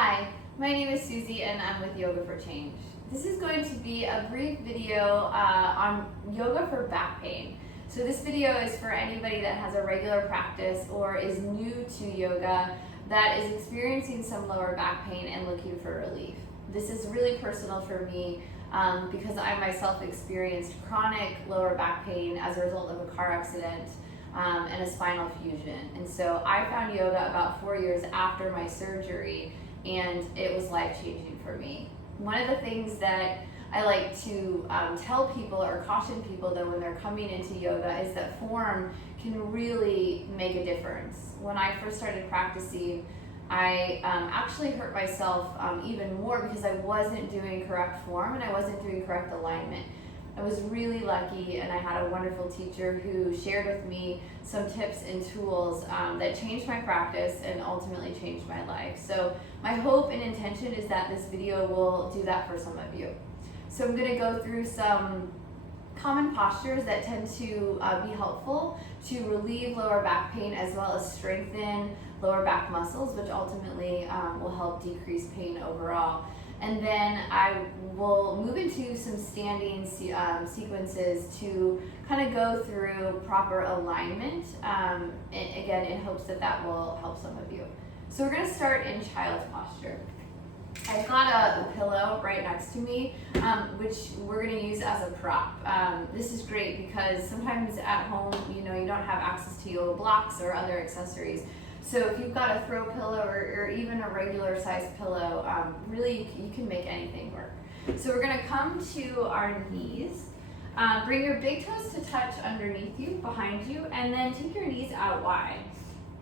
Hi, my name is Susie and I'm with Yoga for Change. This is going to be a brief video on yoga for back pain. So this video is for anybody that has a regular practice or is new to yoga that is experiencing some lower back pain and looking for relief. This is really personal for me because I myself experienced chronic lower back pain as a result of a car accident and a spinal fusion. And so I found yoga about 4 years after my surgery, and it was life-changing for me. One of the things that I like to tell people or caution people though when they're coming into yoga is that form can really make a difference. When I first started practicing, I actually hurt myself even more because I wasn't doing correct form and I wasn't doing correct alignment. I was really lucky and I had a wonderful teacher who shared with me some tips and tools that changed my practice and ultimately changed my life. So my hope and intention is that this video will do that for some of you. So I'm going to go through some common postures that tend to be helpful to relieve lower back pain as well as strengthen lower back muscles, which ultimately will help decrease pain overall. And then I will move into some standing sequences to kind of go through proper alignment, again in hopes that that will help some of you. So we're going to start in child's posture. I've got a pillow right next to me, which we're going to use as a prop. This is great because sometimes at home, you don't have access to yoga blocks or other accessories. So if you've got a throw pillow or even a regular size pillow, really you can make anything work. So we're going to come to our knees. Bring your big toes to touch underneath you, behind you, and then take your knees out wide.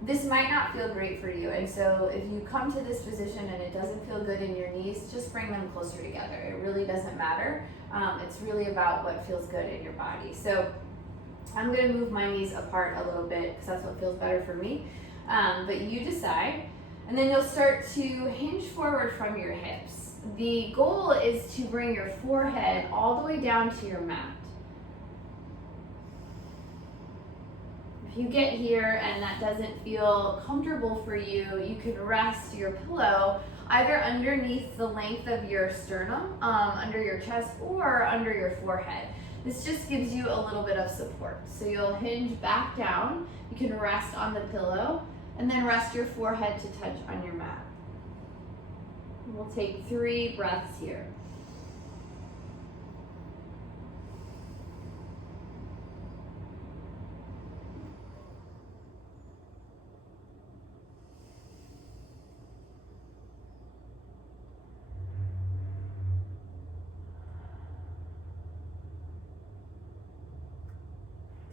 This might not feel great for you, and so if you come to this position and it doesn't feel good in your knees, just bring them closer together. It really doesn't matter. It's really about what feels good in your body. So I'm going to move my knees apart a little bit because that's what feels better for me. But you decide, and then you'll start to hinge forward from your hips. The goal is to bring your forehead all the way down to your mat. If you get here and that doesn't feel comfortable for you, you can rest your pillow either underneath the length of your sternum, under your chest, or under your forehead. This just gives you a little bit of support. So you'll hinge back down, you can rest on the pillow, and then rest your forehead to touch on your mat. We'll take 3 breaths here.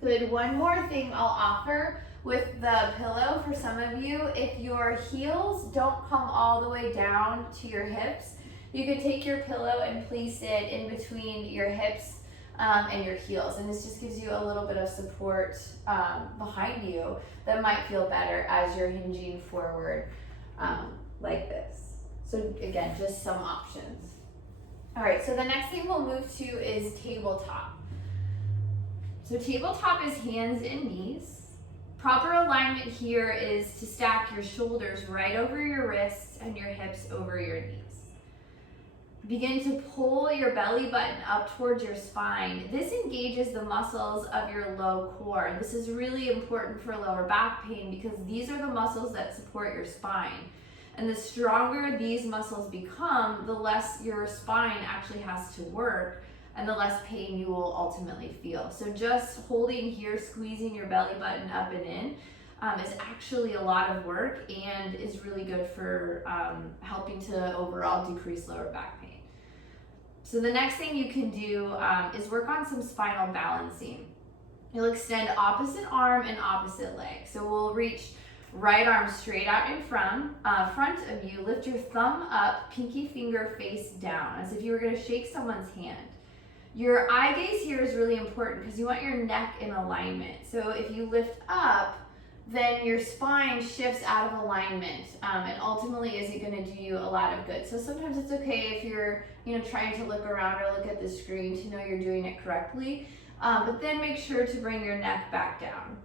Good. One more thing I'll offer with the pillow for some of you, if your heels don't come all the way down to your hips, you can take your pillow and place it in between your hips and your heels. And this just gives you a little bit of support behind you that might feel better as you're hinging forward like this. So again, just some options. All right, so the next thing we'll move to is tabletop. So tabletop is hands and knees. Proper alignment here is to stack your shoulders right over your wrists and your hips over your knees. Begin to pull your belly button up towards your spine. This engages the muscles of your low core. This is really important for lower back pain because these are the muscles that support your spine. And the stronger these muscles become, the less your spine actually has to work and the less pain you will ultimately feel. So just holding here, squeezing your belly button up and in is actually a lot of work and is really good for helping to overall decrease lower back pain. So the next thing you can do is work on some spinal balancing. You'll extend opposite arm and opposite leg. So we'll reach right arm straight out in front of you. Lift your thumb up, pinky finger face down, as if you were gonna shake someone's hand. Your eye gaze here is really important because you want your neck in alignment. So if you lift up, then your spine shifts out of alignment and ultimately isn't going to do you a lot of good. So sometimes it's okay if you're trying to look around or look at the screen to know you're doing it correctly, but then make sure to bring your neck back down.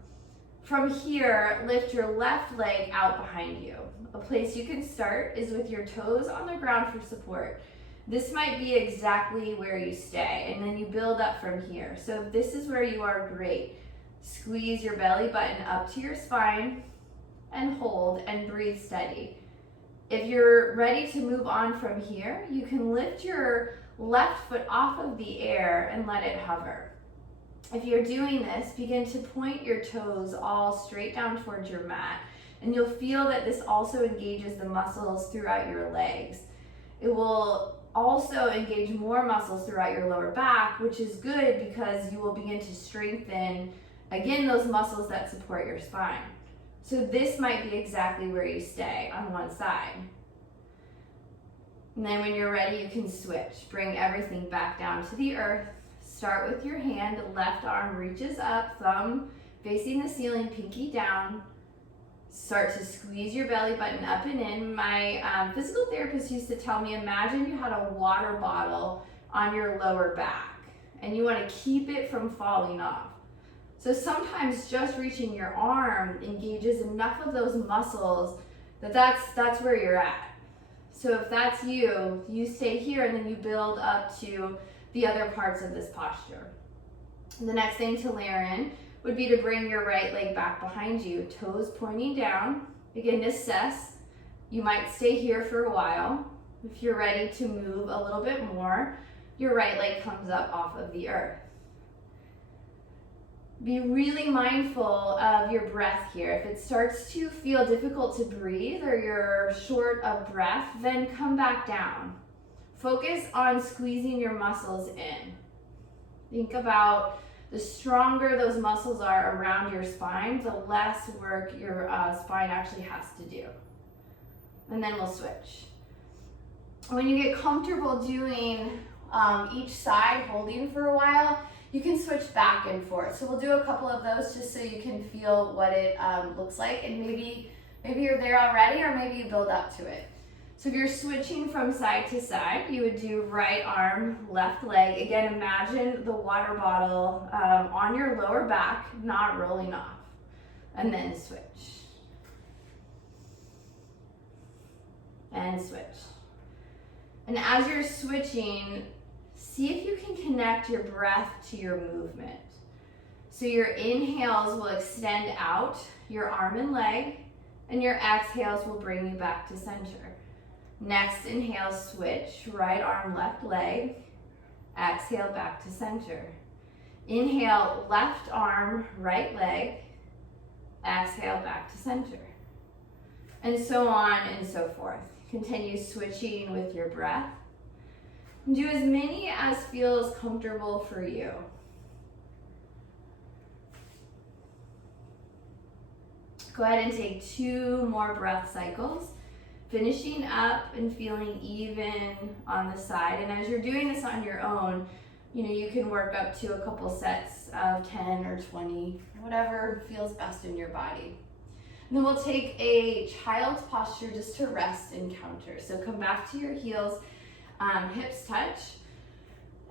From here, lift your left leg out behind you. a place you can start is with your toes on the ground for support. This might be exactly where you stay, and then you build up from here. So if this is where you are, great. Squeeze your belly button up to your spine and hold and breathe steady. If you're ready to move on from here, you can lift your left foot off of the air and let it hover. If you're doing this, begin to point your toes all straight down towards your mat, and you'll feel that this also engages the muscles throughout your legs. It will also engage more muscles throughout your lower back, which is good because you will begin to strengthen, again, those muscles that support your spine. So this might be exactly where you stay on one side. And then when you're ready, you can switch. Bring everything back down to the earth. Start with your hand, left arm reaches up, thumb facing the ceiling, pinky down. Start to squeeze your belly button up and in. My physical therapist used to tell me, imagine you had a water bottle on your lower back and you want to keep it from falling off. So sometimes just reaching your arm engages enough of those muscles that's where you're at. So if that's you, you stay here and then you build up to the other parts of this posture. The next thing to layer in would be to bring your right leg back behind you, toes pointing down. Begin to assess. You might stay here for a while. If you're ready to move a little bit more, your right leg comes up off of the earth. Be really mindful of your breath here. If it starts to feel difficult to breathe or you're short of breath, then come back down. Focus on squeezing your muscles in. Think about the stronger those muscles are around your spine, the less work your spine actually has to do. And then we'll switch. When you get comfortable doing each side, holding for a while, you can switch back and forth. So we'll do a couple of those just so you can feel what it looks like, and maybe you're there already, or maybe you build up to it. So if you're switching from side to side, you would do right arm, left leg. Again, imagine the water bottle on your lower back, not rolling off. And then switch. And switch. And as you're switching, see if you can connect your breath to your movement. So your inhales will extend out your arm and leg, and your exhales will bring you back to center. Next, inhale, switch, right arm, left leg. Exhale, back to center. Inhale, left arm, right leg. Exhale, back to center. And so on and so forth. Continue switching with your breath. Do as many as feels comfortable for you. Go ahead and take 2 more breath cycles, finishing up and feeling even on the side. And as you're doing this on your own, you can work up to a couple sets of 10 or 20, whatever feels best in your body. And then we'll take a child's posture just to rest and counter. So come back to your heels, hips touch,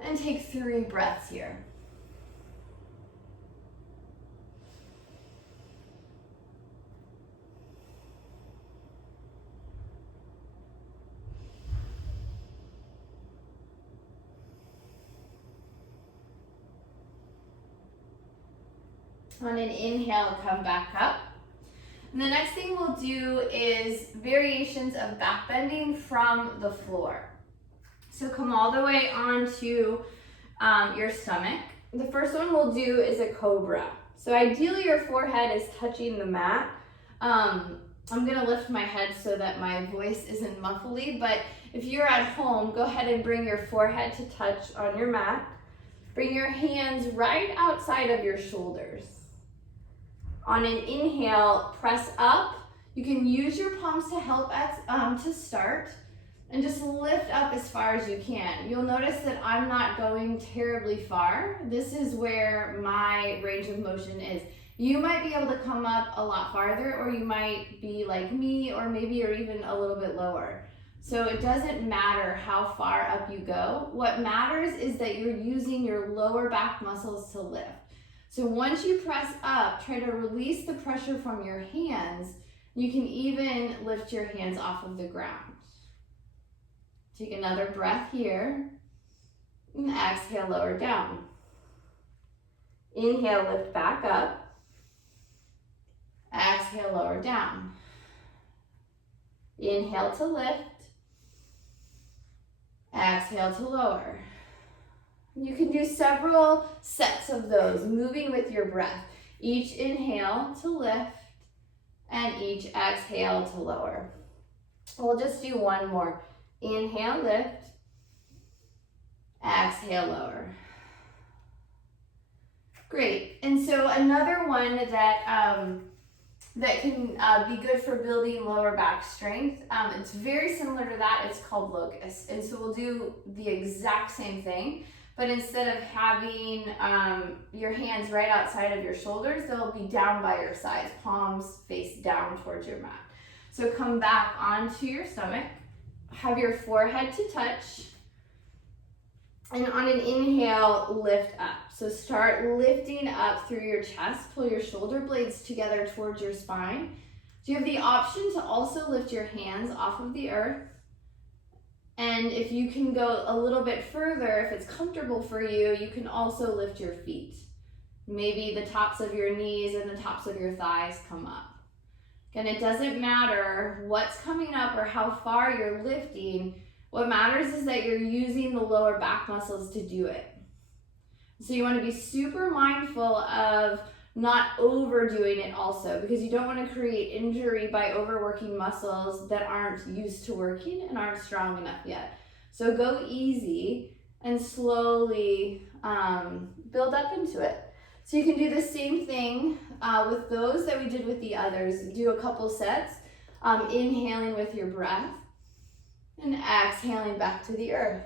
and take 3 breaths here. On an inhale, come back up. And the next thing we'll do is variations of back bending from the floor. So come all the way onto your stomach. The first one we'll do is a Cobra. So ideally your forehead is touching the mat. I'm gonna lift my head so that my voice isn't muffly, but if you're at home, go ahead and bring your forehead to touch on your mat. Bring your hands right outside of your shoulders. On an inhale, press up. You can use your palms to help to start, and just lift up as far as you can. You'll notice that I'm not going terribly far. This is where my range of motion is. You might be able to come up a lot farther, or you might be like me, or maybe you're even a little bit lower. So it doesn't matter how far up you go. What matters is that you're using your lower back muscles to lift. So once you press up, try to release the pressure from your hands You can even lift your hands off of the ground. Take another breath here, and exhale, lower down. Inhale, lift back up. Exhale, lower down. Inhale to lift. Exhale to lower. You can do several sets of those, moving with your breath. Each inhale to lift, and each exhale to lower. We'll just do one more. Inhale, lift. Exhale, lower. Great. And so another one that can be good for building lower back strength, it's very similar to that. It's called locust. And so we'll do the exact same thing, but instead of having your hands right outside of your shoulders, they'll be down by your sides, palms face down towards your mat. So come back onto your stomach, have your forehead to touch, and on an inhale, lift up. So start lifting up through your chest, pull your shoulder blades together towards your spine. So you have the option to also lift your hands off of the earth. And if you can go a little bit further, if it's comfortable for you, you can also lift your feet. Maybe the tops of your knees and the tops of your thighs come up. Again, it doesn't matter what's coming up or how far you're lifting. What matters is that you're using the lower back muscles to do it. So you want to be super mindful of not overdoing it also, because you don't want to create injury by overworking muscles that aren't used to working and aren't strong enough yet. So go easy and slowly build up into it. So you can do the same thing with those that we did with the others. Do a couple sets, inhaling with your breath and exhaling back to the earth.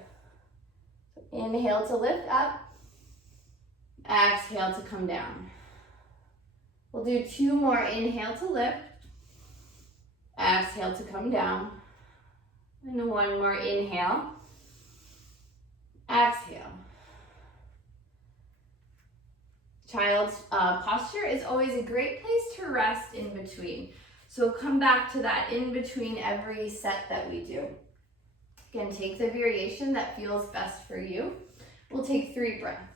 So inhale to lift up, exhale to come down. We'll do two more. Inhale to lift, exhale to come down, and one more. Inhale, exhale. Child's posture is always a great place to rest in between. So come back to that in between every set that we do. Again, take the variation that feels best for you. We'll take 3 breaths.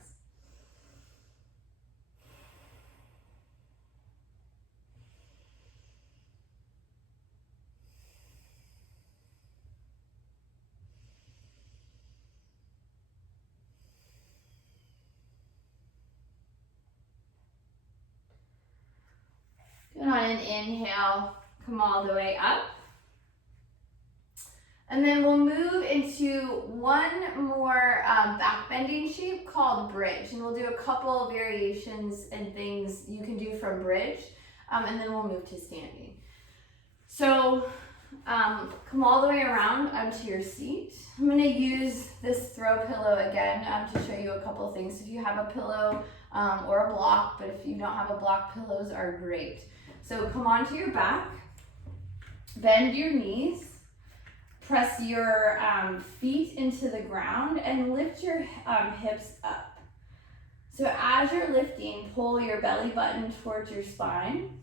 And on an inhale, come all the way up. And then we'll move into one more back bending shape called bridge. And we'll do a couple variations and things you can do from bridge. And then we'll move to standing. So come all the way around onto your seat. I'm going to use this throw pillow again to show you a couple things. If you have a pillow or a block, but if you don't have a block, pillows are great. So come onto your back, bend your knees, press your feet into the ground, and lift your hips up. So as you're lifting, pull your belly button towards your spine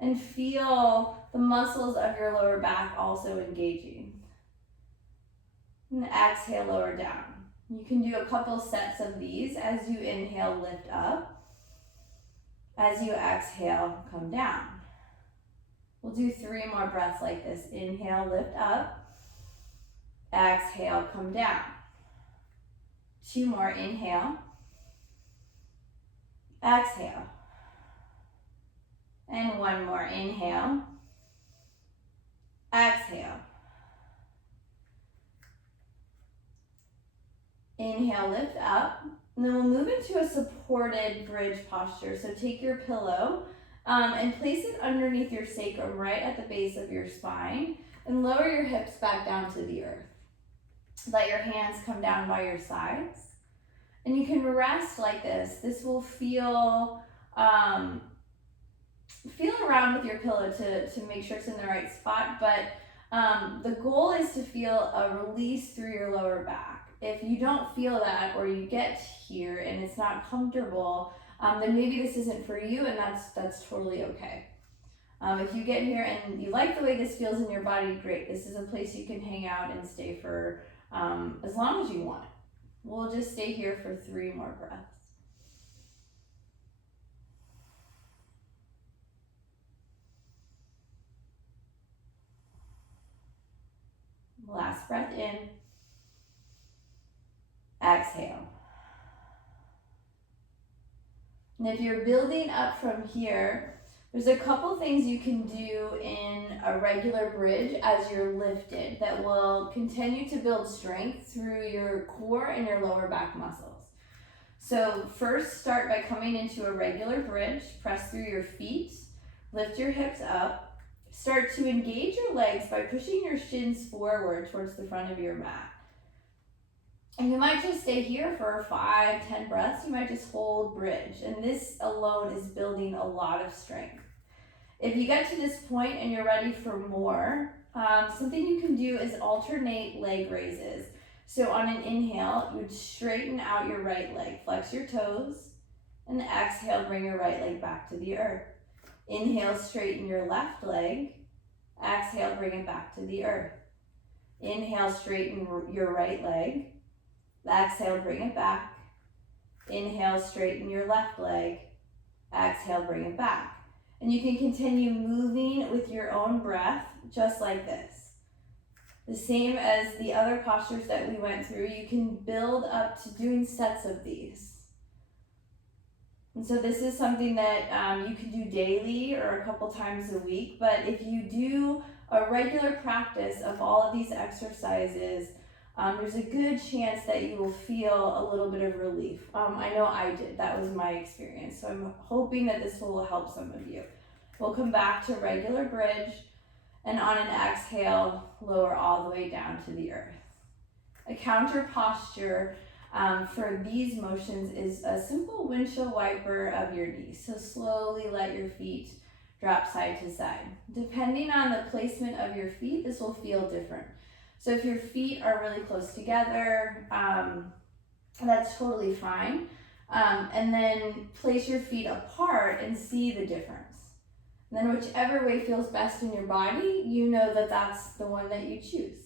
and feel the muscles of your lower back also engaging. And exhale, lower down. You can do a couple sets of these. As you inhale, lift up. As you exhale, come down. We'll do 3 more breaths like this. Inhale, lift up. Exhale, come down. 2 more. Inhale. Exhale. And 1 more. Inhale. Exhale. Inhale, lift up. And then we'll move into a supported bridge posture. So take your pillow and place it underneath your sacrum right at the base of your spine and lower your hips back down to the earth. Let your hands come down by your sides. And you can rest like this. This will feel around with your pillow to make sure it's in the right spot, but the goal is to feel a release through your lower back. If you don't feel that, or you get here and it's not comfortable, then maybe this isn't for you, and that's totally okay. If you get here and you like the way this feels in your body, great. This is a place you can hang out and stay for as long as you want. We'll just stay here for 3 more breaths. Last breath in. Exhale. And if you're building up from here, there's a couple things you can do in a regular bridge as you're lifted that will continue to build strength through your core and your lower back muscles. So first, start by coming into a regular bridge. Press through your feet, lift your hips up. Start to engage your legs by pushing your shins forward towards the front of your mat. And you might just stay here for 5, 10 breaths. You might just hold bridge. And this alone is building a lot of strength. If you get to this point and you're ready for more, something you can do is alternate leg raises. So on an inhale, you would straighten out your right leg, flex your toes, and exhale, bring your right leg back to the earth. Inhale, straighten your left leg. Exhale, bring it back to the earth. Inhale, straighten your right leg. Exhale, bring it back. Inhale, straighten your left leg. Exhale, bring it back. And you can continue moving with your own breath, just like this. The same as the other postures that we went through, you can build up to doing sets of these. And so this is something that you can do daily or a couple times a week, but if you do a regular practice of all of these exercises, there's a good chance that you will feel a little bit of relief. I know I did. That was my experience. So I'm hoping that this will help some of you. We'll come back to regular bridge, and on an exhale, lower all the way down to the earth. A counter posture for these motions is a simple windshield wiper of your knees. So slowly let your feet drop side to side. Depending on the placement of your feet, this will feel different. So if your feet are really close together, that's totally fine. And then place your feet apart and see the difference. And then whichever way feels best in your body, you know that that's the one that you choose.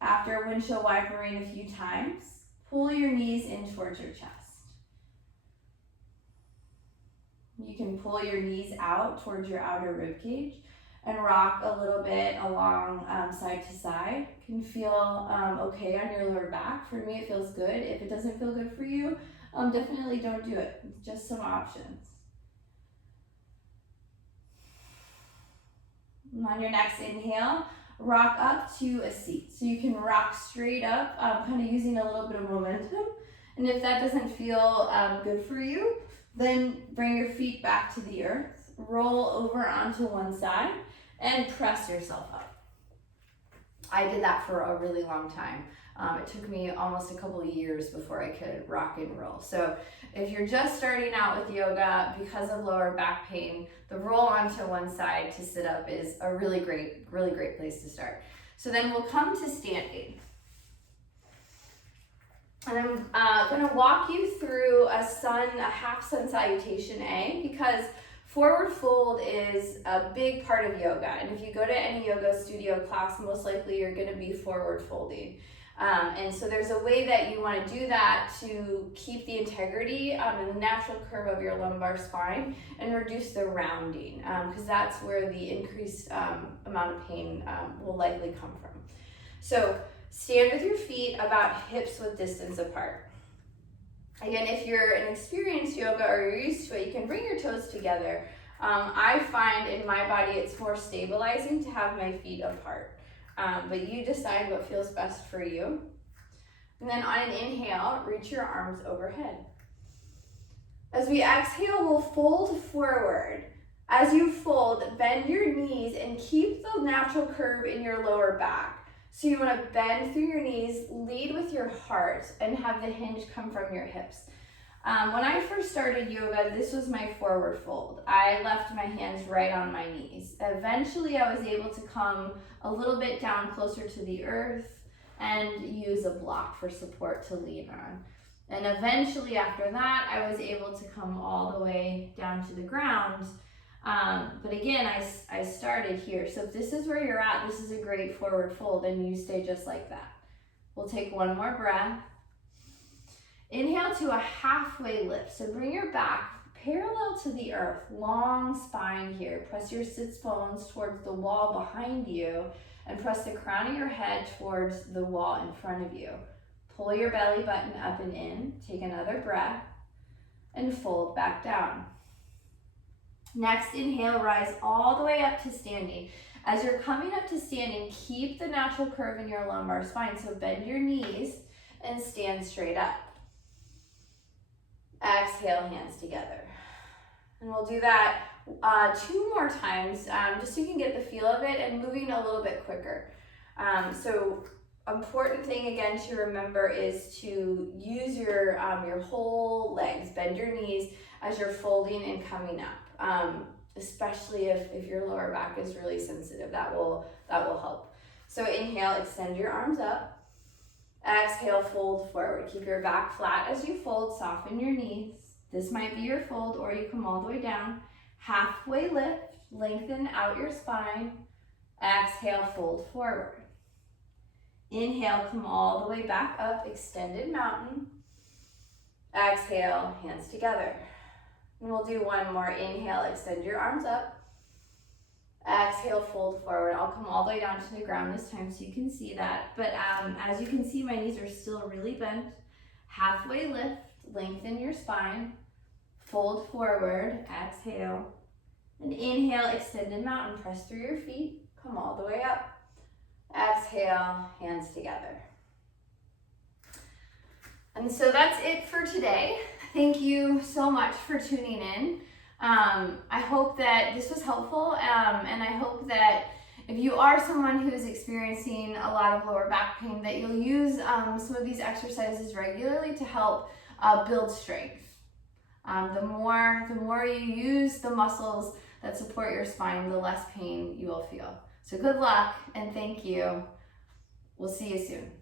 After windshield wipering a few times, pull your knees in towards your chest. You can pull your knees out towards your outer rib cage and rock a little bit along side to side. Can feel okay on your lower back. For me, it feels good. If it doesn't feel good for you, definitely don't do it. Just some options. And on your next inhale, rock up to a seat. So you can rock straight up, kind of using a little bit of momentum. And if that doesn't feel good for you, then bring your feet back to the earth, roll over onto one side, and press yourself up. I did that for a really long time. It took me almost a couple of years before I could rock and roll. So if you're just starting out with yoga because of lower back pain, the roll onto one side to sit up is a really great place to start. So then we'll come to standing. And I'm gonna walk you through a half sun salutation A, because forward fold is a big part of yoga. And if you go to any yoga studio class, most likely you're gonna be forward folding. And so there's a way that you want to do that to keep the integrity and the natural curve of your lumbar spine and reduce the rounding, because that's where the increased amount of pain will likely come from. So stand with your feet about hips width distance apart. Again, if you're an experienced yoga or you're used to it, you can bring your toes together. I find in my body it's more stabilizing to have my feet apart. But you decide what feels best for you. And then on an inhale, reach your arms overhead. As we exhale, we'll fold forward. As you fold, bend your knees and keep the natural curve in your lower back. So you want to bend through your knees, lead with your heart, and have the hinge come from your hips. When I first started yoga, this was my forward fold. I left my hands right on my knees. Eventually, I was able to come a little bit down closer to the earth and use a block for support to lean on. And eventually after that, I was able to come all the way down to the ground But again, I started here. So if this is where you're at, this is a great forward fold, and you stay just like that. We'll take one more breath. Inhale to a halfway lift. So bring your back parallel to the earth, long spine here. Press your sits bones towards the wall behind you and press the crown of your head towards the wall in front of you. Pull your belly button up and in. Take another breath and fold back down. Next, inhale, rise all the way up to standing. As you're coming up to standing, keep the natural curve in your lumbar spine. So bend your knees and stand straight up. Exhale, hands together. And we'll do that 2 more times, just so you can get the feel of it and moving a little bit quicker. So important thing again to remember is to use your whole legs, bend your knees as you're folding and coming up, especially if your lower back is really sensitive. That will help. So inhale, extend your arms up. Exhale, fold forward. Keep your back flat as you fold, soften your knees. This might be your fold, or you come all the way down. Halfway lift, lengthen out your spine. Exhale, fold forward. Inhale, come all the way back up, extended mountain. Exhale, hands together. And we'll do one more. Inhale, extend your arms up. Exhale, fold forward. I'll come all the way down to the ground this time so you can see that. But as you can see, my knees are still really bent. Halfway lift, lengthen your spine. Fold forward, exhale. And inhale, extended mountain. Press through your feet. Come all the way up. Exhale, hands together. And so that's it for today. Thank you so much for tuning in. I hope that this was helpful, and I hope that if you are someone who is experiencing a lot of lower back pain, that you'll use some of these exercises regularly to help build strength. The more you use the muscles that support your spine, the less pain you will feel. So good luck and thank you. We'll see you soon.